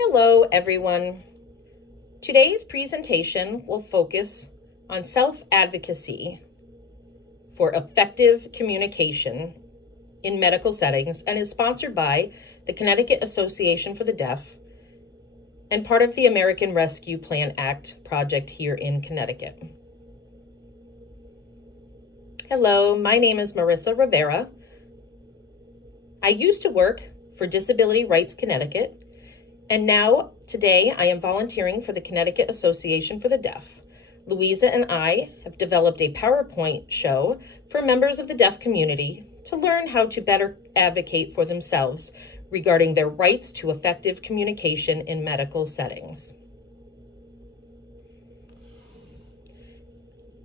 Hello, everyone. Today's presentation will focus on self-advocacy for effective communication in medical settings and is sponsored by the Connecticut Association for the Deaf and part of the American Rescue Plan Act project here in Connecticut. Hello, my name is Marissa Rivera. I used to work for Disability Rights Connecticut, and now, today, I am volunteering for the Connecticut Association for the Deaf. Louisa and I have developed a PowerPoint show for members of the deaf community to learn how to better advocate for themselves regarding their rights to effective communication in medical settings.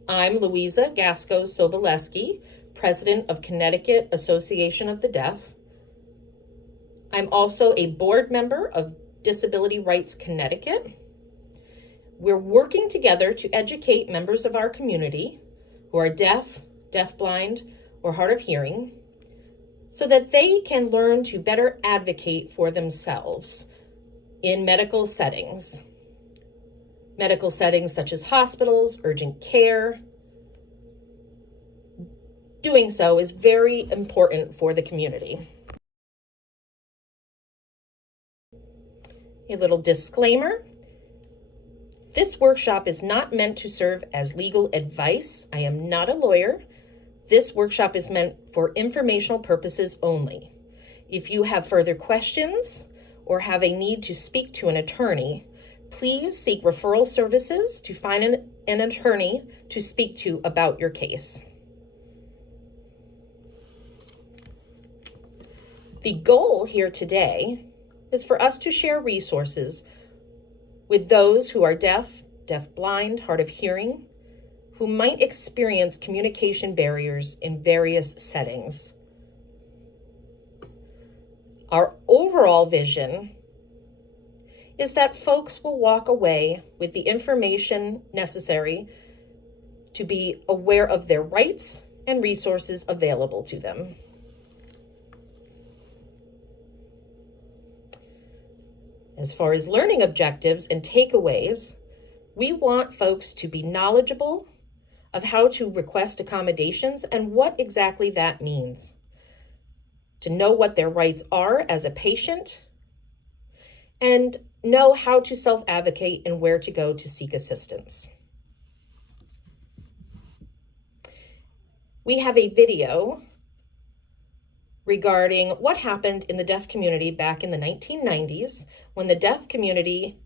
I'm Louisa Gasco-Soboleski, President of Connecticut Association of the Deaf. I'm also a board member of Disability Rights Connecticut. We're working together to educate members of our community who are deaf, deafblind, or hard of hearing so that they can learn to better advocate for themselves in medical settings. Medical settings such as hospitals, urgent care. Doing so is very important for the community. A little disclaimer. This workshop is not meant to serve as legal advice. I am not a lawyer. This workshop is meant for informational purposes only. If you have further questions or have a need to speak to an attorney, please seek referral services to find an attorney to speak to about your case. The goal here today is for us to share resources with those who are deaf, deafblind, hard of hearing, who might experience communication barriers in various settings. Our overall vision is that folks will walk away with the information necessary to be aware of their rights and resources available to them. As far as learning objectives and takeaways, we want folks to be knowledgeable of how to request accommodations and what exactly that means, to know what their rights are as a patient, and know how to self-advocate and where to go to seek assistance. We have a video regarding what happened in the deaf community back in the 1990s when the deaf community,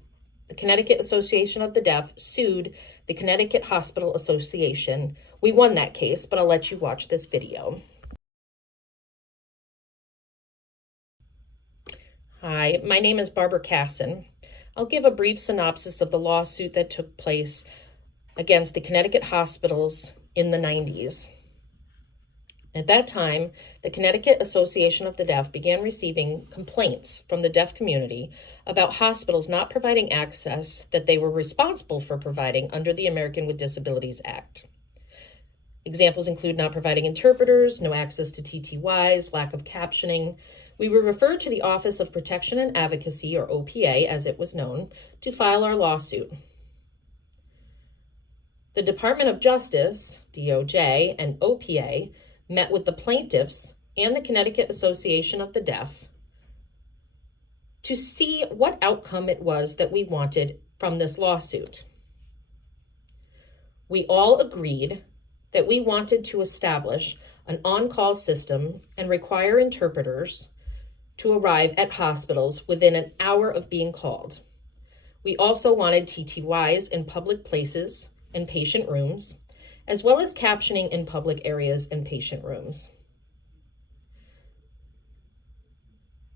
the Connecticut Association of the Deaf, sued the Connecticut Hospital Association. We won that case, but I'll let you watch this video. Hi, my name is Barbara Casson. I'll give a brief synopsis of the lawsuit that took place against the Connecticut hospitals in the 90s. At that time, the Connecticut Association of the Deaf began receiving complaints from the deaf community about hospitals not providing access that they were responsible for providing under the American with Disabilities Act. Examples include not providing interpreters, no access to TTYs, lack of captioning. We were referred to the Office of Protection and Advocacy, or OPA as it was known, to file our lawsuit. The Department of Justice, DOJ, and OPA met with the plaintiffs and the Connecticut Association of the Deaf to see what outcome it was that we wanted from this lawsuit. We all agreed that we wanted to establish an on-call system and require interpreters to arrive at hospitals within an hour of being called. We also wanted TTYs in public places and patient rooms, as well as captioning in public areas and patient rooms.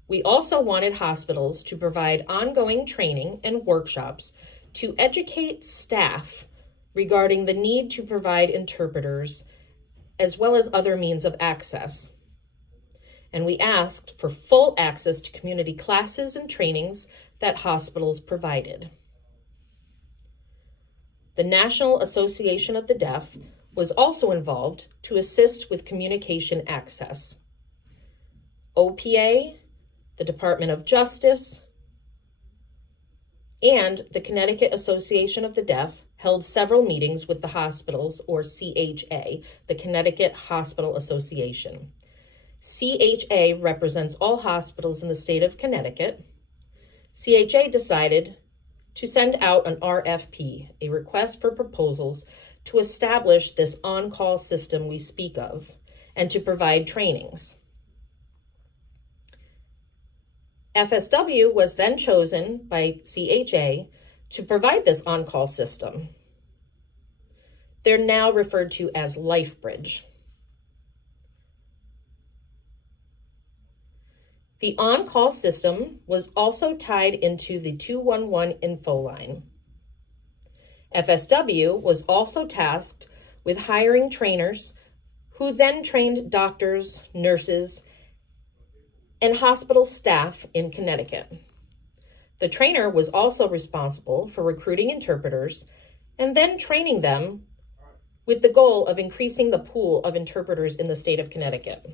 We also wanted hospitals to provide ongoing training and workshops to educate staff regarding the need to provide interpreters, as well as other means of access. And we asked for full access to community classes and trainings that hospitals provided. The National Association of the Deaf was also involved to assist with communication access. OPA, the Department of Justice, and the Connecticut Association of the Deaf held several meetings with the hospitals, or CHA, the Connecticut Hospital Association. CHA represents all hospitals in the state of Connecticut. CHA decided to send out an RFP, a request for proposals, to establish this on-call system we speak of and to provide trainings. FSW was then chosen by CHA to provide this on-call system. They're now referred to as LifeBridge. The on-call system was also tied into the 211 info line. FSW was also tasked with hiring trainers who then trained doctors, nurses, and hospital staff in Connecticut. The trainer was also responsible for recruiting interpreters and then training them with the goal of increasing the pool of interpreters in the state of Connecticut.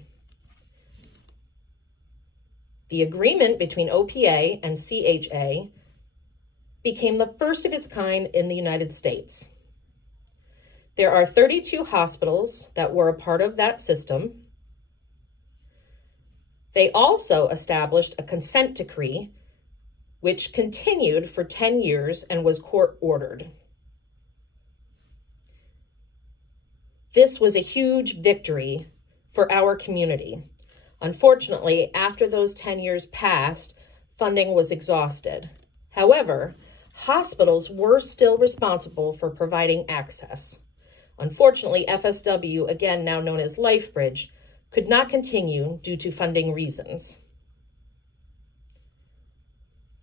The agreement between OPA and CHA became the first of its kind in the United States. There are 32 hospitals that were a part of that system. They also established a consent decree, which continued for 10 years and was court-ordered. This was a huge victory for our community. Unfortunately, after those 10 years passed, funding was exhausted. However, hospitals were still responsible for providing access. Unfortunately, FSW, again now known as LifeBridge, could not continue due to funding reasons.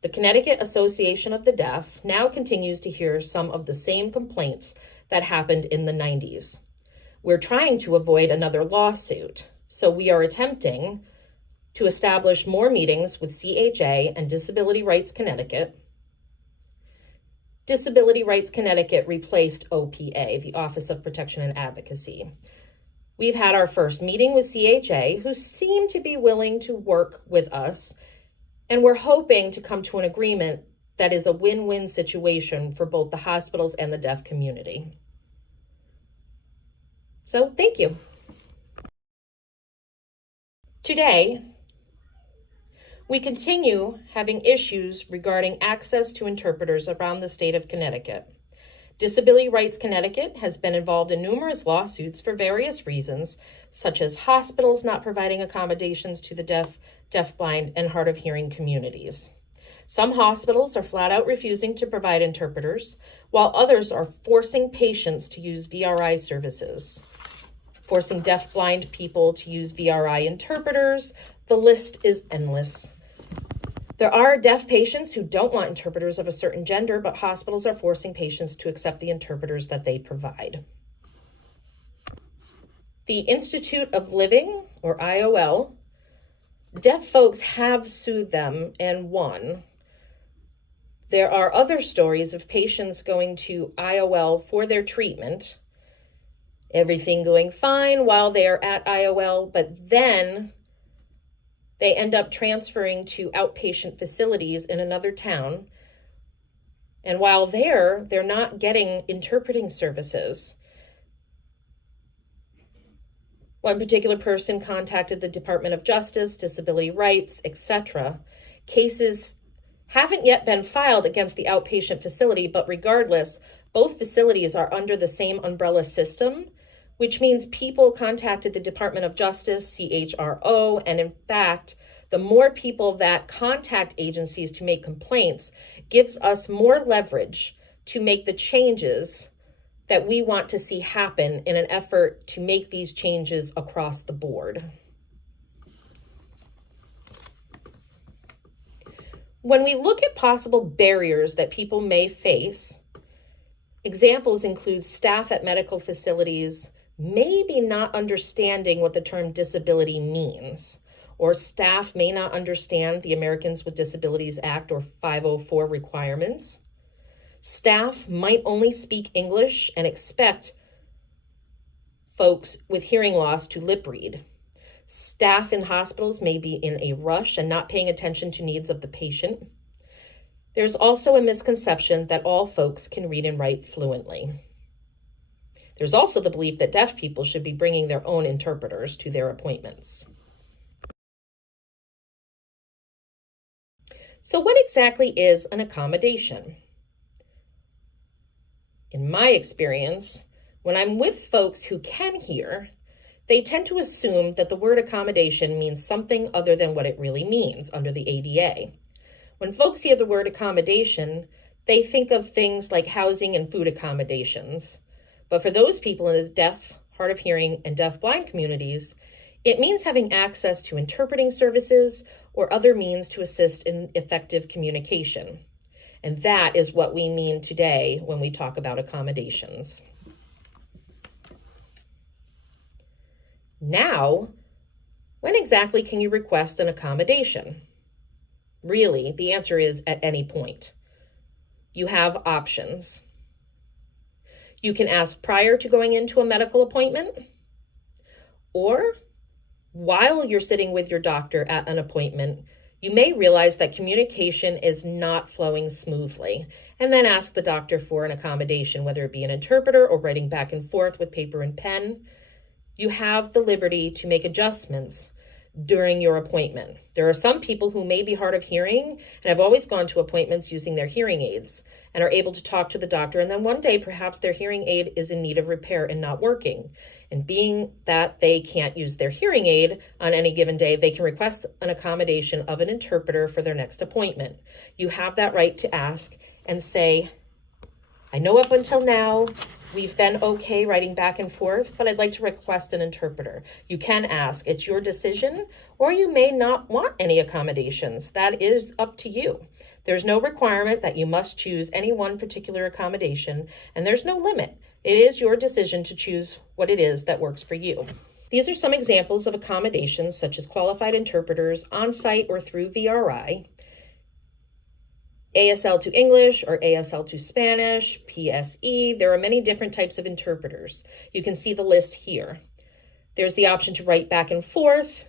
The Connecticut Association of the Deaf now continues to hear some of the same complaints that happened in the 90s. We're trying to avoid another lawsuit, so we are attempting to establish more meetings with CHA and Disability Rights Connecticut. Disability Rights Connecticut replaced OPA, the Office of Protection and Advocacy. We've had our first meeting with CHA, who seem to be willing to work with us, and we're hoping to come to an agreement that is a win-win situation for both the hospitals and the deaf community. So, thank you. Today, we continue having issues regarding access to interpreters around the state of Connecticut. Disability Rights Connecticut has been involved in numerous lawsuits for various reasons, such as hospitals not providing accommodations to the deaf, deafblind, and hard of hearing communities. Some hospitals are flat out refusing to provide interpreters, while others are forcing patients to use VRI services, forcing deafblind people to use VRI interpreters. The list is endless. There are deaf patients who don't want interpreters of a certain gender, but hospitals are forcing patients to accept the interpreters that they provide. The Institute of Living, or IOL, deaf folks have sued them and won. There are other stories of patients going to IOL for their treatment, everything going fine while they are at IOL, but then they end up transferring to outpatient facilities in another town. And while there, they're not getting interpreting services. One particular person contacted the Department of Justice, Disability Rights, etc. Cases haven't yet been filed against the outpatient facility, but regardless, both facilities are under the same umbrella system, which means people contacted the Department of Justice, CHRO, and in fact, the more people that contact agencies to make complaints gives us more leverage to make the changes that we want to see happen in an effort to make these changes across the board. When we look at possible barriers that people may face, examples include staff at medical facilities maybe not understanding what the term disability means, or staff may not understand the Americans with Disabilities Act or 504 requirements. Staff might only speak English and expect folks with hearing loss to lip read. Staff in hospitals may be in a rush and not paying attention to needs of the patient. There's also a misconception that all folks can read and write fluently. There's also the belief that deaf people should be bringing their own interpreters to their appointments. So what exactly is an accommodation? In my experience, when I'm with folks who can hear, they tend to assume that the word accommodation means something other than what it really means under the ADA. When folks hear the word accommodation, they think of things like housing and food accommodations. But for those people in the deaf, hard of hearing, and deaf-blind communities, it means having access to interpreting services or other means to assist in effective communication. And that is what we mean today when we talk about accommodations. Now, when exactly can you request an accommodation? Really, the answer is at any point. You have options. You can ask prior to going into a medical appointment, or while you're sitting with your doctor at an appointment, you may realize that communication is not flowing smoothly, and then ask the doctor for an accommodation, whether it be an interpreter or writing back and forth with paper and pen. You have the liberty to make adjustments during your appointment. There are some people who may be hard of hearing and have always gone to appointments using their hearing aids and are able to talk to the doctor, and then one day perhaps their hearing aid is in need of repair and not working. And being that they can't use their hearing aid on any given day, they can request an accommodation of an interpreter for their next appointment. You have that right to ask and say, I know up until now we've been okay writing back and forth, but I'd like to request an interpreter. You can ask. It's your decision, or you may not want any accommodations. That is up to you. There's no requirement that you must choose any one particular accommodation, and there's no limit. It is your decision to choose what it is that works for you. These are some examples of accommodations, such as qualified interpreters on-site or through VRI, ASL to English or ASL to Spanish, PSE. There are many different types of interpreters. You can see the list here. There's the option to write back and forth,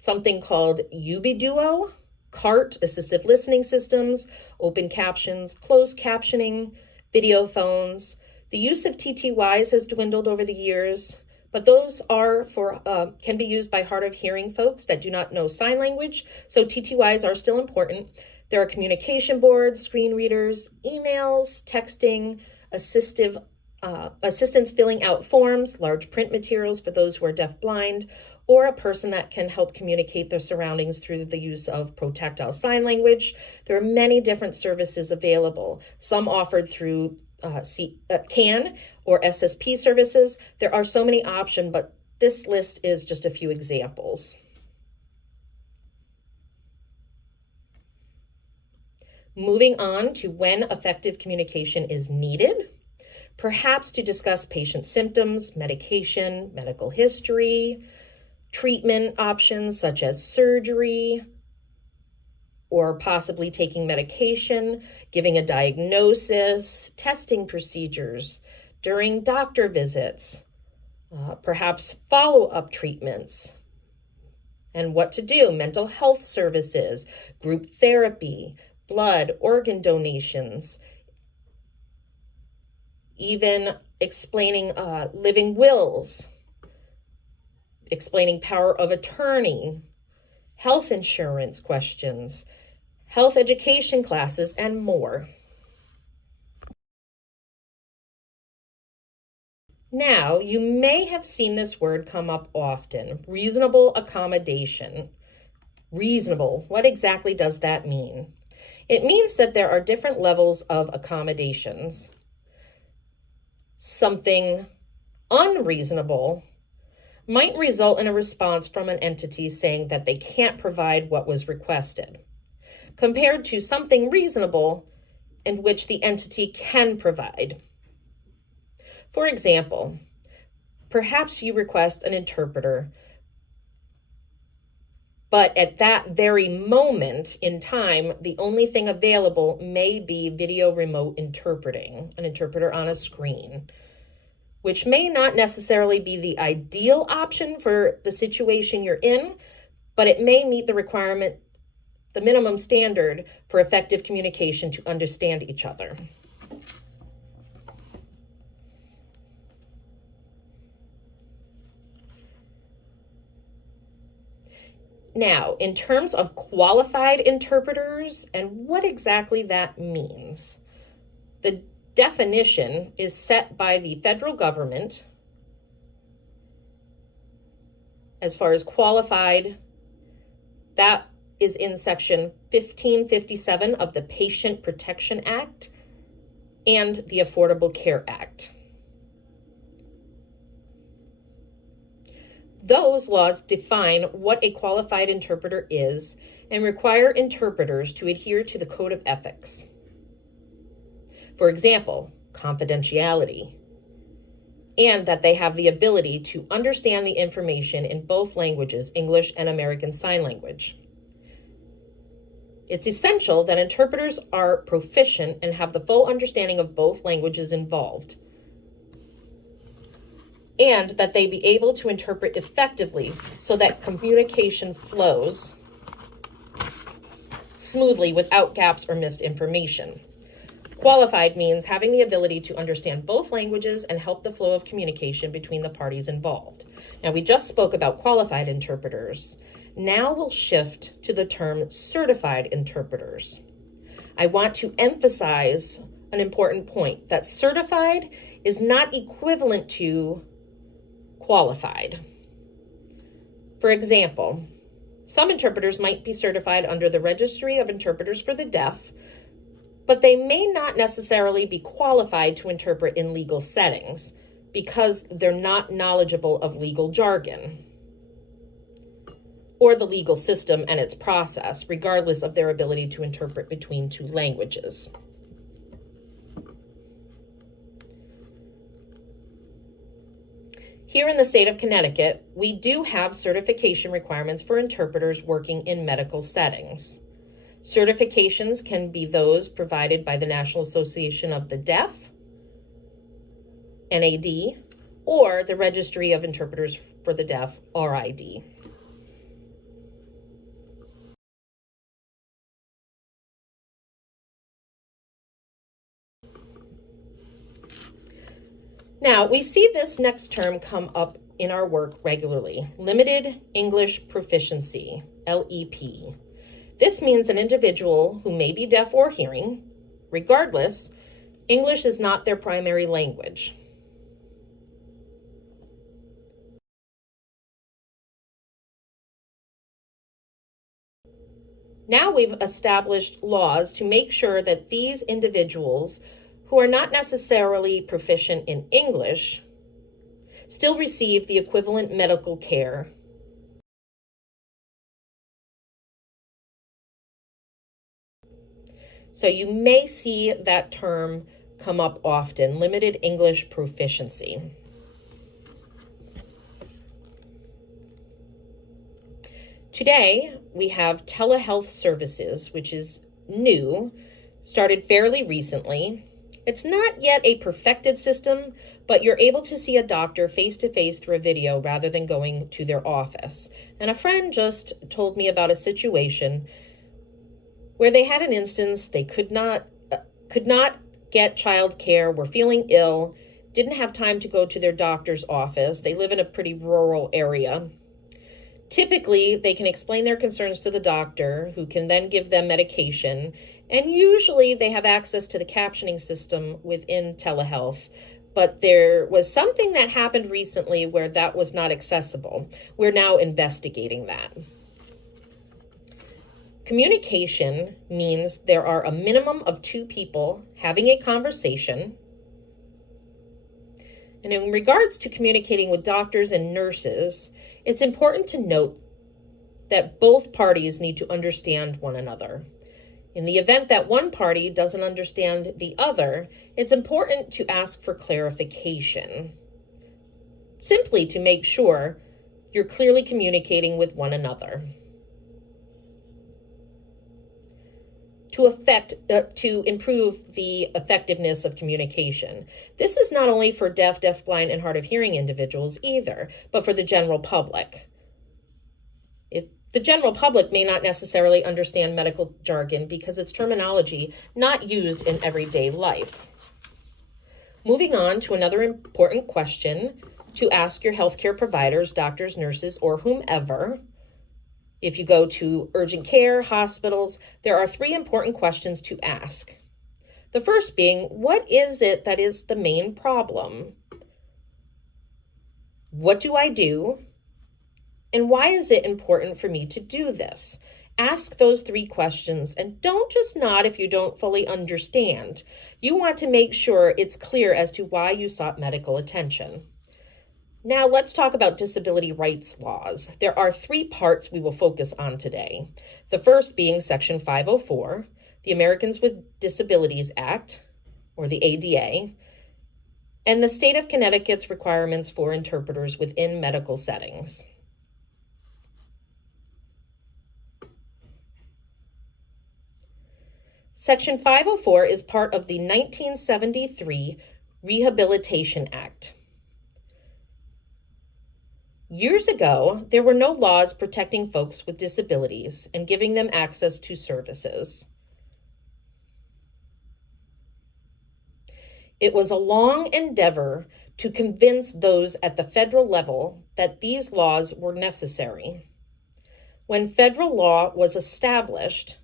something called UbiDuo, CART, assistive listening systems, open captions, closed captioning, video phones. The use of TTYs has dwindled over the years, but those are can be used by hard of hearing folks that do not know sign language, so TTYs are still important. There are communication boards, screen readers, emails, texting, assistance filling out forms, large print materials for those who are deaf-blind, or a person that can help communicate their surroundings through the use of protactile sign language. There are many different services available, some offered through CAN or SSP services. There are so many options, but this list is just a few examples. Moving on to when effective communication is needed, perhaps to discuss patient symptoms, medication, medical history, treatment options such as surgery, or possibly taking medication, giving a diagnosis, testing procedures, during doctor visits, perhaps follow-up treatments, and what to do, mental health services, group therapy, blood, organ donations, even explaining living wills, explaining power of attorney, health insurance questions, health education classes, and more. Now, you may have seen this word come up often, reasonable accommodation. Reasonable, what exactly does that mean? It means that there are different levels of accommodations. Something unreasonable might result in a response from an entity saying that they can't provide what was requested, compared to something reasonable in which the entity can provide. For example, perhaps you request an interpreter, but at that very moment in time, the only thing available may be video remote interpreting, an interpreter on a screen, which may not necessarily be the ideal option for the situation you're in, but it may meet the requirement the minimum standard for effective communication to understand each other. Now, in terms of qualified interpreters and what exactly that means, the definition is set by the federal government as far as qualified. That is in section 1557 of the Patient Protection Act and the Affordable Care Act. Those laws define what a qualified interpreter is and require interpreters to adhere to the Code of Ethics. For example, confidentiality, and that they have the ability to understand the information in both languages, English and American Sign Language. It's essential that interpreters are proficient and have the full understanding of both languages involved, and that they be able to interpret effectively so that communication flows smoothly without gaps or missed information. Qualified means having the ability to understand both languages and help the flow of communication between the parties involved. Now, we just spoke about qualified interpreters. Now we'll shift to the term certified interpreters. I want to emphasize an important point, that certified is not equivalent to qualified. For example, some interpreters might be certified under the Registry of Interpreters for the Deaf, but they may not necessarily be qualified to interpret in legal settings because they're not knowledgeable of legal jargon or the legal system and its process, regardless of their ability to interpret between two languages. Here in the state of Connecticut, we do have certification requirements for interpreters working in medical settings. Certifications can be those provided by the National Association of the Deaf, NAD, or the Registry of Interpreters for the Deaf, RID. Now, we see this next term come up in our work regularly, Limited English Proficiency, LEP. This means an individual who may be deaf or hearing. Regardless, English is not their primary language. Now we've established laws to make sure that these individuals who are not necessarily proficient in English still receive the equivalent medical care. So you may see that term come up often, Limited English Proficiency. Today, we have telehealth services, which is new, started fairly recently. It's not yet a perfected system, but you're able to see a doctor face-to-face through a video rather than going to their office. And a friend just told me about a situation where they had an instance they could not get child care, were feeling ill, didn't have time to go to their doctor's office. They live in a pretty rural area. Typically, they can explain their concerns to the doctor, who can then give them medication, and usually they have access to the captioning system within telehealth. But there was something that happened recently where that was not accessible. We're now investigating that. Communication means there are a minimum of 2 people having a conversation. And in regards to communicating with doctors and nurses, it's important to note that both parties need to understand one another. In the event that one party doesn't understand the other, it's important to ask for clarification, simply to make sure you're clearly communicating with one another. To improve the effectiveness of communication. This is not only for deaf, deafblind, and hard of hearing individuals either, but for the general public. If The general public may not necessarily understand medical jargon because it's terminology not used in everyday life. Moving on to another important question to ask your healthcare providers, doctors, nurses, or whomever. If you go to urgent care, hospitals, there are 3 important questions to ask. The first being, what is it that is the main problem? What do I do? And why is it important for me to do this? Ask those 3 questions and don't just nod if you don't fully understand. You want to make sure it's clear as to why you sought medical attention. Now let's talk about disability rights laws. There are 3 parts we will focus on today. The first being Section 504, the Americans with Disabilities Act, or the ADA, and the state of Connecticut's requirements for interpreters within medical settings. Section 504 is part of the 1973 Rehabilitation Act. Years ago, there were no laws protecting folks with disabilities and giving them access to services. It was a long endeavor to convince those at the federal level that these laws were necessary. When federal law was established,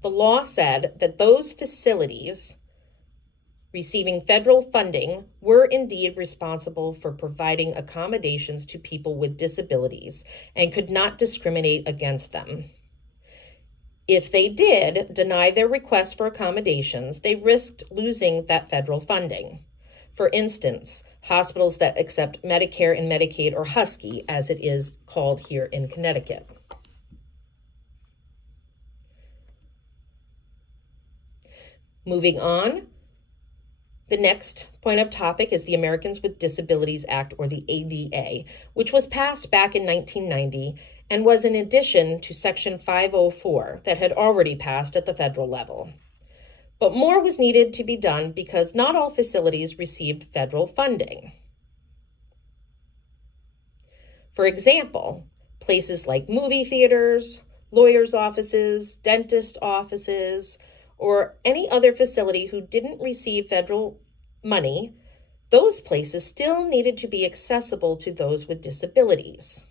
the law said that those facilities receiving federal funding were indeed responsible for providing accommodations to people with disabilities and could not discriminate against them. If they did deny their request for accommodations, they risked losing that federal funding. For instance, hospitals that accept Medicare and Medicaid, or Husky, as it is called here in Connecticut. Moving on, the next point of topic is the Americans with Disabilities Act, or the ADA, which was passed back in 1990 and was in addition to Section 504 that had already passed at the federal level. But more was needed to be done because not all facilities received federal funding. For example, places like movie theaters, lawyers' offices, dentist offices, or any other facility who didn't receive federal money, those places still needed to be accessible to those with disabilities.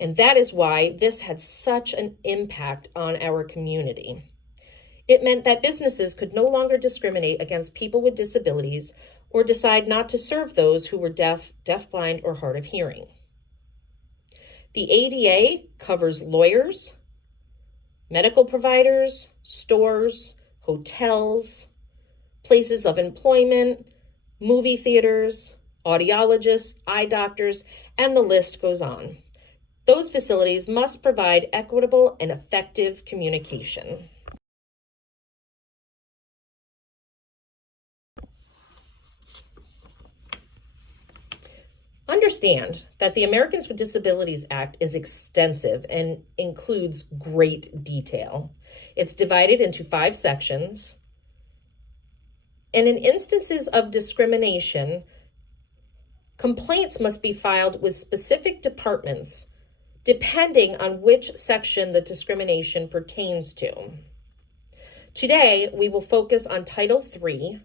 And that is why this had such an impact on our community. It meant that businesses could no longer discriminate against people with disabilities or decide not to serve those who were deaf, deafblind, or hard of hearing. The ADA covers lawyers, medical providers, stores, hotels, places of employment, movie theaters, audiologists, eye doctors, and the list goes on. Those facilities must provide equitable and effective communication. Understand that the Americans with Disabilities Act is extensive and includes great detail. It's divided into 5 sections, and in instances of discrimination, complaints must be filed with specific departments depending on which section the discrimination pertains to. Today, we will focus on Title III,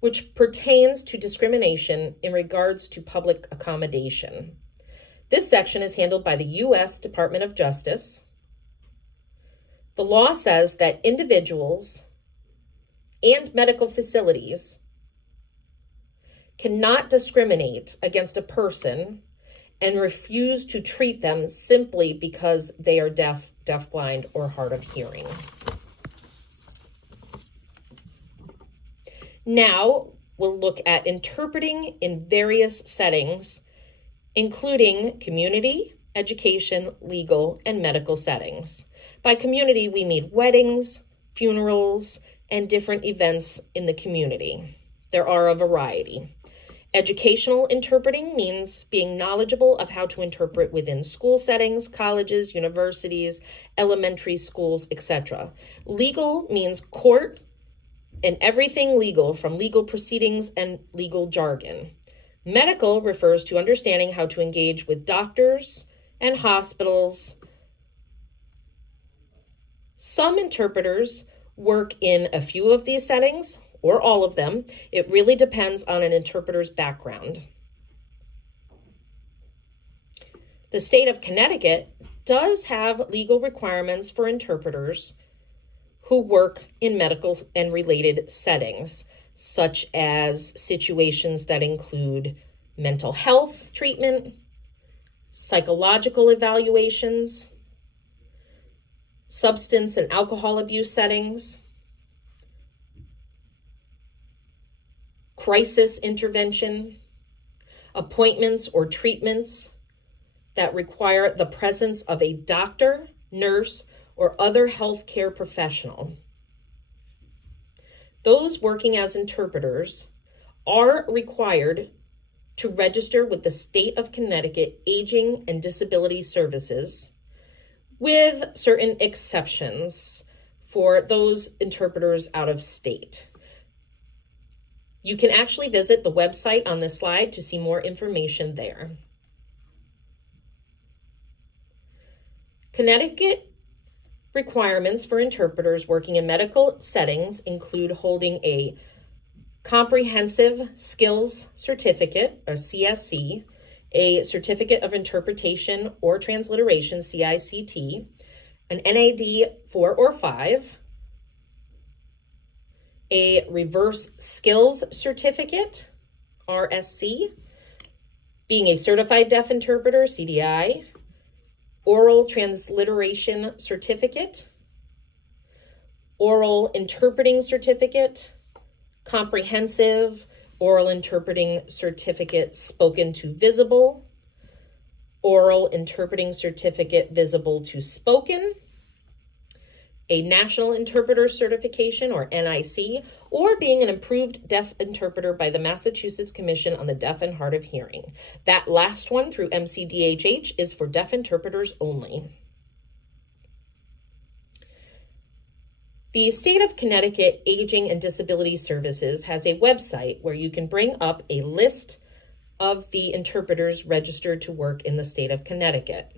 which pertains to discrimination in regards to public accommodation. This section is handled by the U.S. Department of Justice. The law says that individuals and medical facilities cannot discriminate against a person and refuse to treat them simply because they are deaf, deafblind, or hard of hearing. Now, we'll look at interpreting in various settings, including community, education, legal, and medical settings. By community, we mean weddings, funerals, and different events in the community. There are a variety. Educational interpreting means being knowledgeable of how to interpret within school settings, colleges, universities, elementary schools, etc. Legal means court and everything legal, from legal proceedings and legal jargon. Medical refers to understanding how to engage with doctors and hospitals. Some interpreters work in a few of these settings or all of them. It really depends on an interpreter's background. The state of Connecticut does have legal requirements for interpreters who work in medical and related settings, such as situations that include mental health treatment, psychological evaluations, substance and alcohol abuse settings, crisis intervention, appointments or treatments that require the presence of a doctor, nurse, or other healthcare professional. Those working as interpreters are required to register with the State of Connecticut Aging and Disability Services, with certain exceptions for those interpreters out of state. You can actually visit the website on this slide to see more information there. Connecticut requirements for interpreters working in medical settings include holding a Comprehensive Skills Certificate, or CSC, a Certificate of Interpretation or Transliteration, CICT, an NAD 4 or 5, a Reverse Skills Certificate, RSC, being a Certified Deaf Interpreter, CDI, Oral Transliteration Certificate, Oral Interpreting Certificate, Comprehensive Oral Interpreting Certificate Spoken to Visible, Oral Interpreting Certificate Visible to Spoken, a National Interpreter Certification, or NIC, or being an approved deaf interpreter by the Massachusetts Commission on the Deaf and Hard of Hearing. That last one through MCDHH is for deaf interpreters only. The State of Connecticut Aging and Disability Services has a website where you can bring up a list of the interpreters registered to work in the state of Connecticut.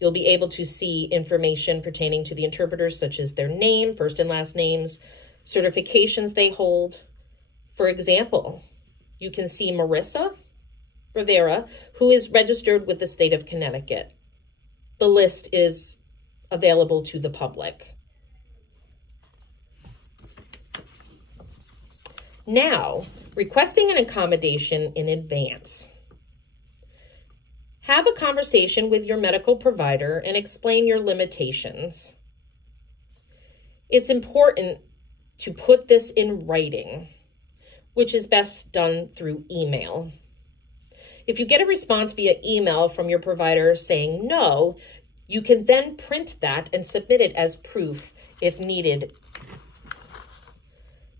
You'll be able to see information pertaining to the interpreters, such as their name, first and last names, certifications they hold. For example, you can see Marissa Rivera, who is registered with the state of Connecticut. The list is available to the public. Now, requesting an accommodation in advance. Have a conversation with your medical provider and explain your limitations. It's important to put this in writing, which is best done through email. If you get a response via email from your provider saying no, you can then print that and submit it as proof if needed.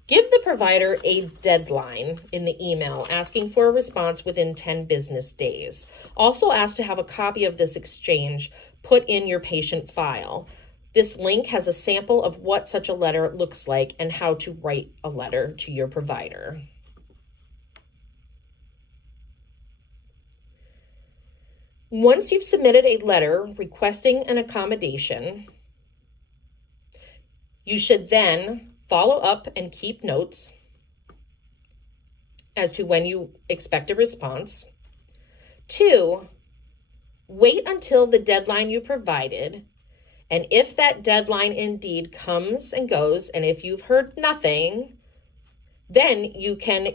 Give the provider a deadline in the email asking for a response within 10 business days. Also ask to have a copy of this exchange put in your patient file. This link has a sample of what such a letter looks like and how to write a letter to your provider. Once you've submitted a letter requesting an accommodation, you should then follow up and keep notes as to when you expect a response. 2, wait until the deadline you provided, and if that deadline indeed comes and goes, and if you've heard nothing, then you can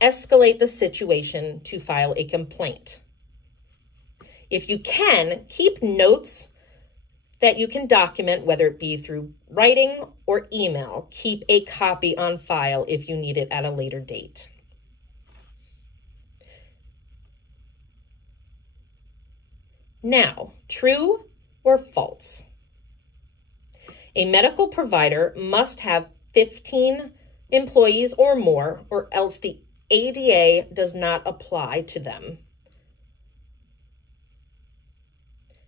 escalate the situation to file a complaint. If you can, keep notes that you can document, whether it be through writing or email. Keep a copy on file if you need it at a later date. Now, true or false? A medical provider must have 15 employees or more, or else the ADA does not apply to them,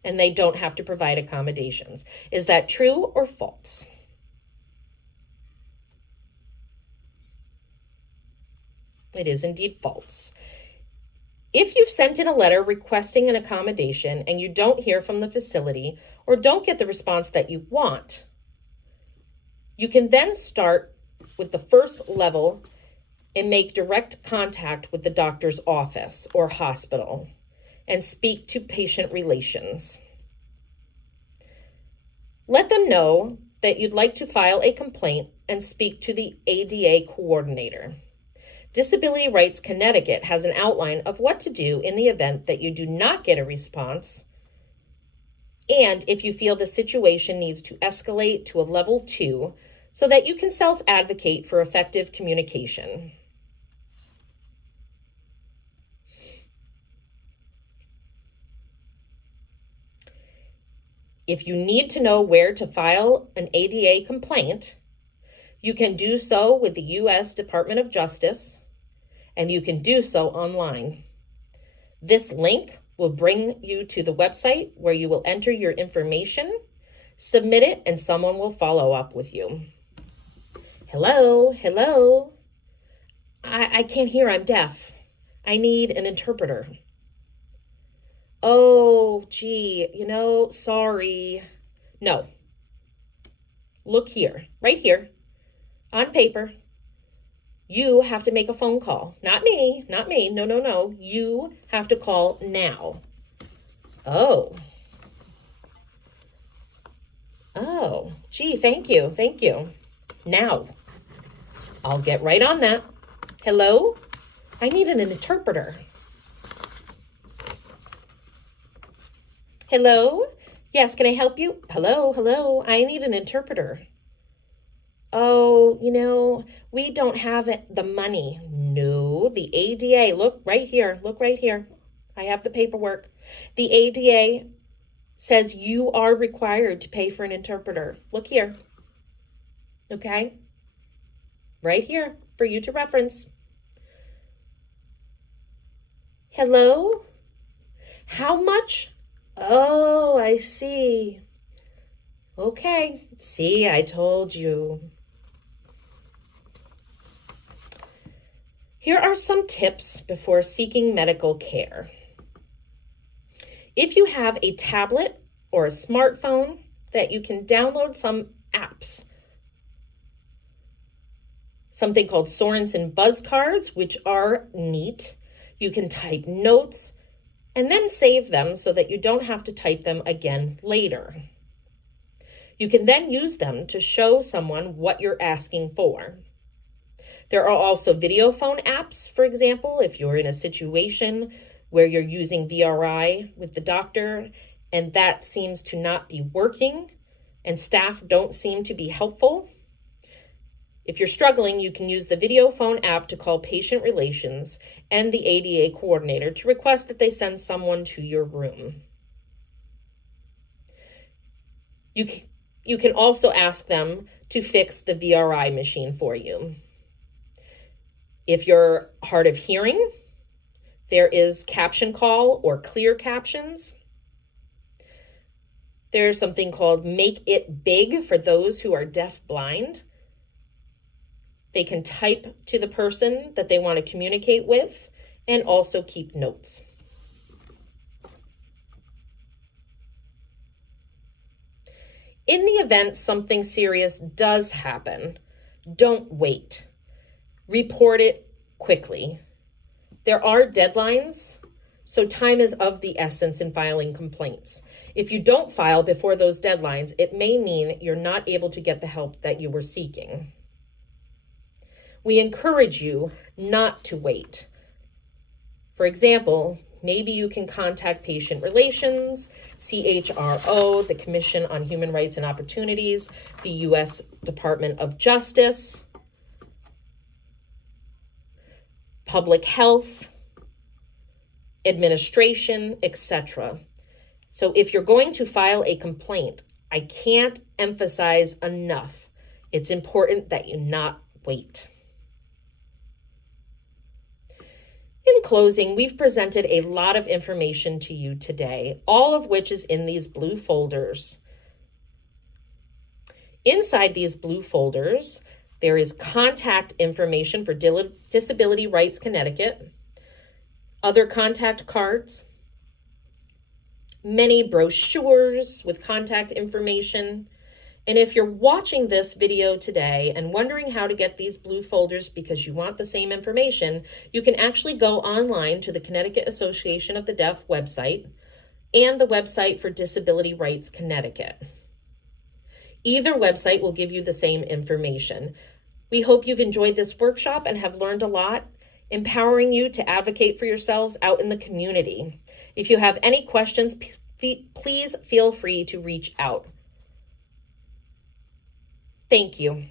and they don't have to provide accommodations. Is that true or false? It is indeed false. If you've sent in a letter requesting an accommodation and you don't hear from the facility or don't get the response that you want, you can then start with the first level and make direct contact with the doctor's office or hospital and speak to patient relations. Let them know that you'd like to file a complaint and speak to the ADA coordinator. Disability Rights Connecticut has an outline of what to do in the event that you do not get a response, and if you feel the situation needs to escalate to a level 2 so that you can self-advocate for effective communication. If you need to know where to file an ADA complaint, you can do so with the U.S. Department of Justice, and you can do so online. This link will bring you to the website where you will enter your information, submit it, and someone will follow up with you. Hello, hello. I can't hear, I'm deaf. I need an interpreter. Oh, gee, sorry. No. Look here, right here, on paper. You have to make a phone call. Not me. No. You have to call now. Oh, gee, thank you. Now, I'll get right on that. Hello? I need an interpreter. Hello? Yes, can I help you? Hello, I need an interpreter. Oh, we don't have the money. No, the ADA, look right here. I have the paperwork. The ADA says you are required to pay for an interpreter. Look here. Okay? Right here for you to reference. Hello? How much? Oh, I see. Okay. See, I told you. Here are some tips before seeking medical care. If you have a tablet or a smartphone that you can download some apps, something called Sorensen Buzz Cards, which are neat. You can type notes and then save them so that you don't have to type them again later. You can then use them to show someone what you're asking for. There are also video phone apps, for example, if you're in a situation where you're using VRI with the doctor and that seems to not be working and staff don't seem to be helpful. If you're struggling, you can use the video phone app to call patient relations and the ADA coordinator to request that they send someone to your room. You can also ask them to fix the VRI machine for you. If you're hard of hearing, there is caption call or clear captions. There's something called Make It Big for those who are deaf-blind. They can type to the person that they want to communicate with and also keep notes. In the event something serious does happen, don't wait. Report it quickly. There are deadlines, so time is of the essence in filing complaints. If you don't file before those deadlines, it may mean you're not able to get the help that you were seeking. We encourage you not to wait. For example, maybe you can contact Patient Relations, CHRO, the Commission on Human Rights and Opportunities, the U.S. Department of Justice, Public Health, Administration, etc. So if you're going to file a complaint, I can't emphasize enough. It's important that you not wait. In closing, we've presented a lot of information to you today, all of which is in these blue folders. Inside these blue folders There is contact information for Disability Rights Connecticut, other contact cards, many brochures with contact information. And if you're watching this video today and wondering how to get these blue folders because you want the same information, you can actually go online to the Connecticut Association of the Deaf website and the website for Disability Rights Connecticut. Either website will give you the same information. We hope you've enjoyed this workshop and have learned a lot, empowering you to advocate for yourselves out in the community. If you have any questions, please feel free to reach out. Thank you.